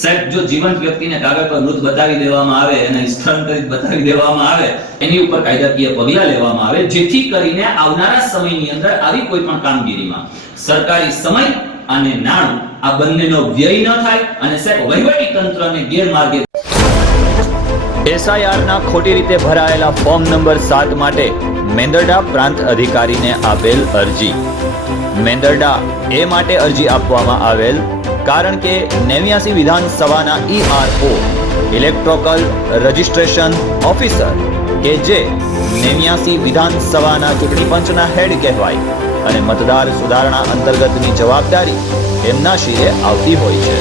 સાહેબ, જો જીવંત વ્યક્તિને કાગળ પર મૃત બતાવી દેવામાં આવે અને સ્થળાંતરિત બતાવી દેવામાં આવે, એની ઉપર કાયદાકીય પગલાં લેવામાં આવે, જેથી કરીને આવનારા સમયની અંદર આવી કોઈ પણ કામગીરીમાં સરકારી સમય અને નાણું આ બંનેનો વ્યય ન થાય અને સાહેબ, વહીવટી તંત્રને ગેરમાર્ગે એસઆઈઆરના ખોટી રીતે ભરાયેલા ફોર્મ નંબર સાત માટે મેંદરડા પ્રાંત અધિકારીને આપેલ અરજી. મેંદરડા એ માટે અરજી આપવામાં આવેલ કારણ કે નેવ્યાસી વિધાનસભાના ઈઆરઓ ઇલેક્ટ્રોકલ રજિસ્ટ્રેશન ઓફિસર કે જે નેવ્યાસી વિધાનસભાના ચૂંટણી પંચના હેડ કહેવાય અને મતદાર સુધારણા અંતર્ગતની જવાબદારી એમના શિરે આવતી હોય છે.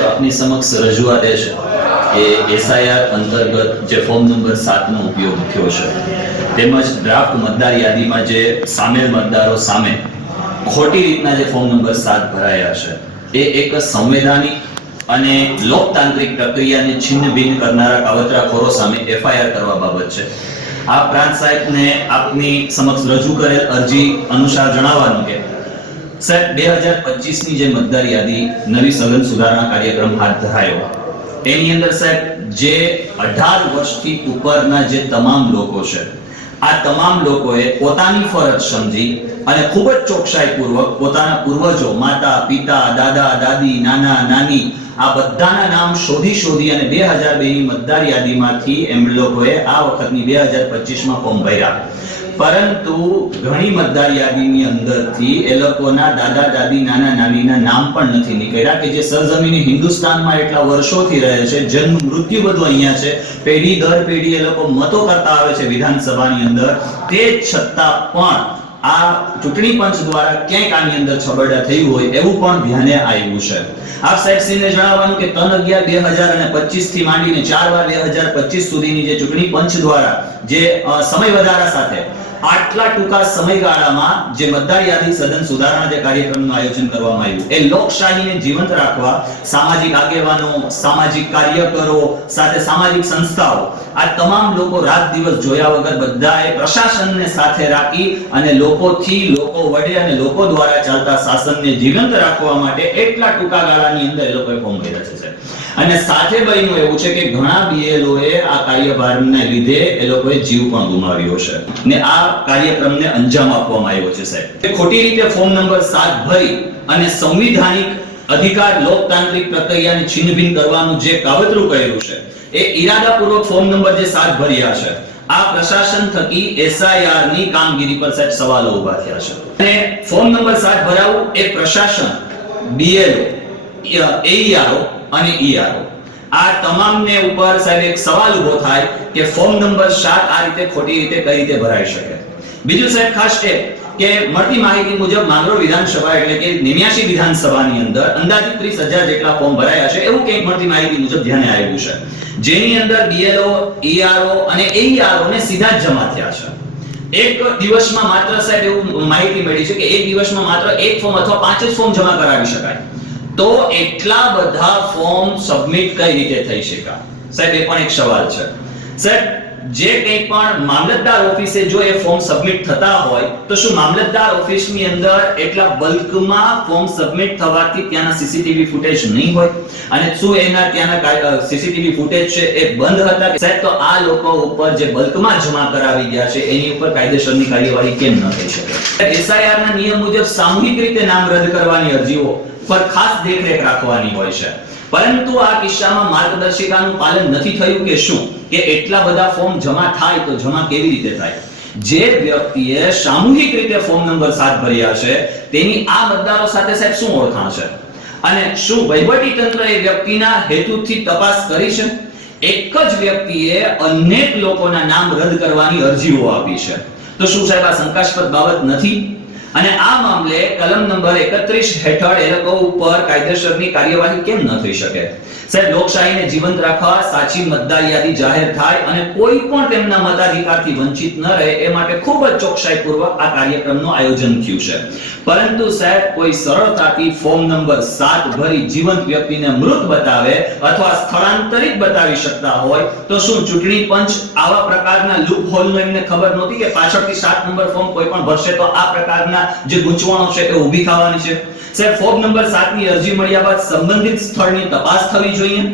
આપની સમક્ષ રજૂઆત છે. કે એસઆઈઆર અંતર્ગત જે ફોર્મ નંબર સાતનો ઉપયોગ થયો છે. તેમજ ડ્રાફ્ટ મતદાર યાદીમાં જે સામેલ મતદારો સામે ખોટી રીતના જે ફોર્મ નંબર સાત ભરાયા છે, એ એક સંવૈધાનિક અને લોકતાંત્રિક પ્રક્રિયાને છિન્ન ભિન્ન કરનારા કાવતરાખોરો સામે એફઆઈઆર કરવા બાબત છે. આ પ્રાંત સાહેબને આપની સમક્ષ રજૂ કરેલ અરજી અનુસાર જણાવવાનું કે, સાહેબ, બે હજાર પચીસની જે મતદાર યાદી નવી સઘન સુધારણા કાર્યક્રમ હાથ ધરાયો. એની અંદર સાહેબ, જે અઢાર વર્ષથી ઉપરના જે તમામ લોકો છે, આ તમામ લોકોએ પોતાની ફરજ સમજી અને ખૂબ જ ચોકસાઈપૂર્વક પોતાના પૂર્વજો, માતા, પિતા, દાદા, દાદી, નાના, નાની, આ બધાના નામ શોધી શોધી અને બે હજાર બે ની મતદાર યાદીમાંથી એમ લોકોએ આ વખતની બે હજાર પચીસમાં ફોર્મ ભર્યા. પરંતુ ઘણી મતદાર યાદીની અંદરથી એ લોકોના દાદા, દાદી, નાના, નાનીના નામ પણ નથી નીકળ્યા કે જે સરજમીની હિન્દુસ્તાનમાં એટલા વર્ષોથી રહે છે, જન્મ, મૃત્યુ બધું અહીંયા છે, પેઢી દર પેઢી એ લોકો મતો કરતા આવે છે વિધાનસભાની અંદર. તે છતાં પણ આ ચૂંટણી પંચ દ્વારા ક્યાંક આની અંદર છબરડા થયું હોય એવું પણ ધ્યાને આવ્યું છે. આપ સાહેબ શ્રીને જણાવવાનું કે ત્રણ અગિયાર, બે હજાર અને પચીસથી માંડીને ચાર વાર બે હજાર પચીસ સુધીની જે ચૂંટણી પંચ દ્વારા જે સમય વધારા સાથે આટલા ટૂંકા સમયગાળામાં જે મતદાર યાદી સદન સુધારણા જે કાર્યક્રમનું આયોજન કરવામાં આવ્યું, એ લોકશાહીને જીવંત રાખવા, સામાજિક આગેવાનો, સામાજિક કાર્યકરો સાથે સામાજિક સંસ્થાઓ, આ તમામ લોકો રાત દિવસ જોયા વગર બધાએ પ્રશાસનને સાથે રાખી અને લોકોથી લોકો વડે અને લોકો દ્વારા ચાલતા શાસનને જીવંત રાખવા માટે એટલા ટૂંકા ગાળાની અંદર એ લોકોએ ફોર્મ ભર્યા છે. અને સાથે બન્યું એવું છે કે ઘણા બીએલઓએ આ કાર્યભારને લીધે એ લોકોએ જીવ પણ ગુમાવ્યો છે. ને આ કાર્યક્રમને અંજામ આપવામાં આવ્યો છે સાહેબ. ખોટી રીતે ફોર્મ નંબર સાત ભરી અને સંવિધાનિક અધિકાર લોકતાંત્રિક પ્રક્રિયાને છિન્નભિન્ન કરવાનું જે કાવતરું કર્યું છે, એ ઈરાદાપૂર્વક ફોર્મ નંબર જે સાત ભર્યા છે, આ પ્રશાસન થકી એસઆઈઆરની કામગીરી પર સાહેબ સવાલો ઊભા થયા છે. અને ફોર્મ નંબર સાત ભરાવું એ પ્રશાસન, બીએલઓ એઈઆરઓ અને ઈઆરઓ આ તમામને ઉપર સાહેબ એક સવાલ ઊભો થાય કે ફોર્મ નંબર 7 આ રીતે ખોટી રીતે કઈ રીતે ભરાઈ શકે. બીજું સાહેબ ખાસ એ કે મળતી માહિતી મુજબ માંગરોળ વિધાનસભા એટલે કે 89 વિધાનસભાની અંદર અંદાજિત 30000 જેટલા ફોર્મ ભરાયા છે એવું કંઈક મળતી માહિતી મુજબ ધ્યાને આવ્યું છે. જેની અંદર બીએલઓ ઈઆરઓ અને એઈઆરઓ ને સીધા જ જમા થયા છે. એક દિવસમાં માત્ર સાહેબ એવું માહિતી મળી છે કે એક દિવસમાં માત્ર એક ફોર્મ અથવા પાંચ જ ફોર્મ જમા કરાવી શકાય. તો એટલા બધા ફોર્મ સબમિટ કઈ રીતે થઈ શકા? સાહેબ, એ પણ એક સવાલ છે. સાહેબ, જે કંઈ પણ મામલતદાર ઓફિસે જો એ ફોર્મ સબમિટ થતા હોય, તો શું મામલતદાર ઓફિસની અંદર એટલા બલ્કમાં ફોર્મ સબમિટ થવાથી ત્યાંના સીસીટીવી ફૂટેજ નહીં હોય? અને શું એના ત્યાંના સીસીટીવી ફૂટેજ છે એ બંધ હતા? સાહેબ, તો આ લોકો ઉપર જે બલ્કમાં જમા કરાવી ગયા છે, એની ઉપર કાયદેસરની કાર્યવાહી કેમ ન થઈ શકે? એસઆઈઆર ના નિયમ મુજબ સામૂહિક રીતે નામ રદ કરવાની અરજીઓ પર ખાસ દેખરેખ રાખવાની હોય છે. પરંતુ આ કિસ્સામાં માર્ગદર્શિકાનું પાલન નથી થયું કે શું? કે એટલા બધા ફોર્મ જમા થાય તો જમા કેવી રીતે થાય? જે વ્યક્તિએ સામૂહિક રીતે ફોર્મ નંબર સાત ભર્યા છે, તેની આ મતદારો સાથે સાહેબ શું ઓળખાણ છે? અને શું વહીવટી તંત્ર એ વ્યક્તિના હેતુથી તપાસ કરી છે? એક જ વ્યક્તિએ અનેક લોકોના નામ રદ કરવાની અરજીઓ આપી છે. તો શું સાહેબ આ શંકાસ્પદ બાબત નથી? અને આ મામલે કલમ નંબર 31 હેઠળ એ લોકો ઉપર કાયદેસરની કાર્યવાહી કેમ ન થઈ શકે? સાહેબ, લોકશાહીને જીવંત રાખવા, સાચી મતદાર યાદી જાહેર થાય અને કોઈ પણ તેમના મતાધિકારથી વંચિત ન રહે એ માટે ખૂબ જ ચોકસાઈપૂર્વક આ કાર્યક્રમનું આયોજન થયું છે. પરંતુ સાહેબ, કોઈ સરળતાથી ફોર્મ નંબર સાત ભરી જીવંત વ્યક્તિને મૃત બતાવે અથવા સ્થળાંતરિત બતાવી શકતા હોય, તો શું ચૂંટણી પંચ આવા પ્રકારના લૂપ હોલનો એમને ખબર નહોતી કે પાછળથી સાત નંબર ફોર્મ કોઈ પણ ભરશે? તો આ પ્રકારના જે ગૂંચવણો છે એ ઊભી થવાની છે. સાહેબ ફોર્મ નંબર 7 ની અરજી મળ્યા બાદ સંબંધિત સ્થળની તપાસ થવી જોઈએ.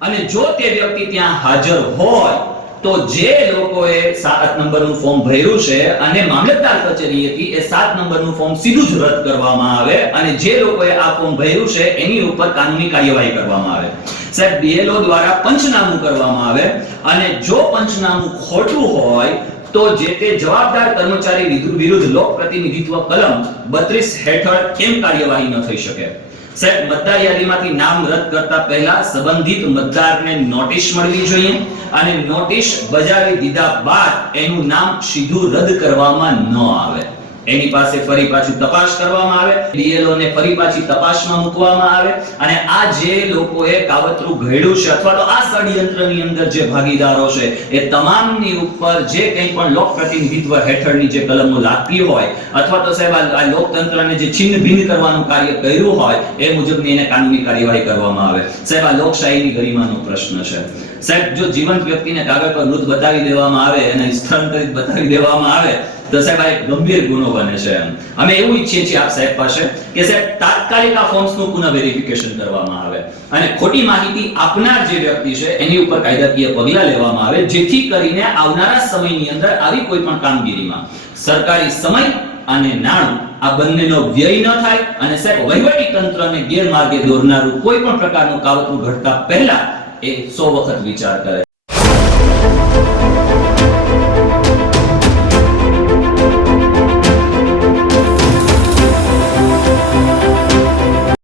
અને જો તે વ્યક્તિ ત્યાં હાજર હોય, તો જે લોકોએ 7 નંબરનું ફોર્મ ભર્યું છે અને મામલતદાર કચેરીએથી એ 7 નંબરનું ફોર્મ સીધું જ રદ કરવામાં આવે અને જે લોકોએ આ ફોર્મ ભર્યું છે, એની ઉપર કાનૂની કાર્યવાહી કરવામાં આવે. સાહેબ બીએલઓ દ્વારા પંચનામું કરવામાં આવે અને જો પંચનામું ખોટું હોય તો જે તે જવાબદાર કર્મચારી વિરુદ્ધ લોક પ્રતિનિધિત્વ કલમ 32 હેઠળ કેમ કાર્યવાહી ન થઈ શકે? સાહેબ, મતદાર યાદીમાંથી નામ રદ કરતા પહેલા સંબંધિત મતદારને નોટિસ મળવી જોઈએ અને નોટિસ બજાવી દીધા બાદ એનું નામ સીધું રદ કરવામાં ન આવે. એની પાસે ફરી પાછું તપાસ કરવામાં આવે BLO ને ફરી પાછી તપાસમાં મૂકવામાં આવે અને આ જે લોકોએ કાવતરું ઘડ્યું છે અથવા તો આ ષડયંત્રની અંદર જે ભાગીદારો છે, એ તમામની ઉપર જે કંઈ પણ લોક પ્રતિનિધિત્વ હેઠળની જે કલમો લાગતી હોય અથવા તો સાહેબ આ લોકતંત્રને જે છિન્ન ભિન્ન કરવાનું કાર્ય કર્યું હોય, એ મુજબની એને કાનૂની કાર્યવાહી કરવામાં આવે. સાહેબ, આ લોકશાહીની ગરિમાનો પ્રશ્ન છે. સાહેબ, જો જીવંત વ્યક્તિને કાગળ પર મૃત બતાવી દેવામાં આવે અને સ્થળાંતરિત બતાવી દેવામાં આવે તો સાહેબ, આ એક ગંભીર ગુનો બને છે અમે એવું ઈચ્છીએ છીએ આપ સાહેબ પાસે કે સાહેબ, તાત્કાલિક આ ફોર્મ્સનું પુનઃ વેરિફિકેશન કરવામાં આવે અને ખોટી માહિતી આપનાર જે વ્યક્તિ છે, એની ઉપર કાયદાકીય પગલાં લેવામાં આવે, જેથી કરીને આવનારા સમયની અંદર આવી કોઈ પણ કામગીરીમાં સરકારી સમય અને નાણું આ બંનેનો વ્યય ન થાય અને સાહેબ, વહીવટી તંત્રને ગેરમાર્ગે દોરનારું કોઈ પણ પ્રકારનું કાવતરું ઘટતા પહેલા એ સો વખત વિચાર કરે.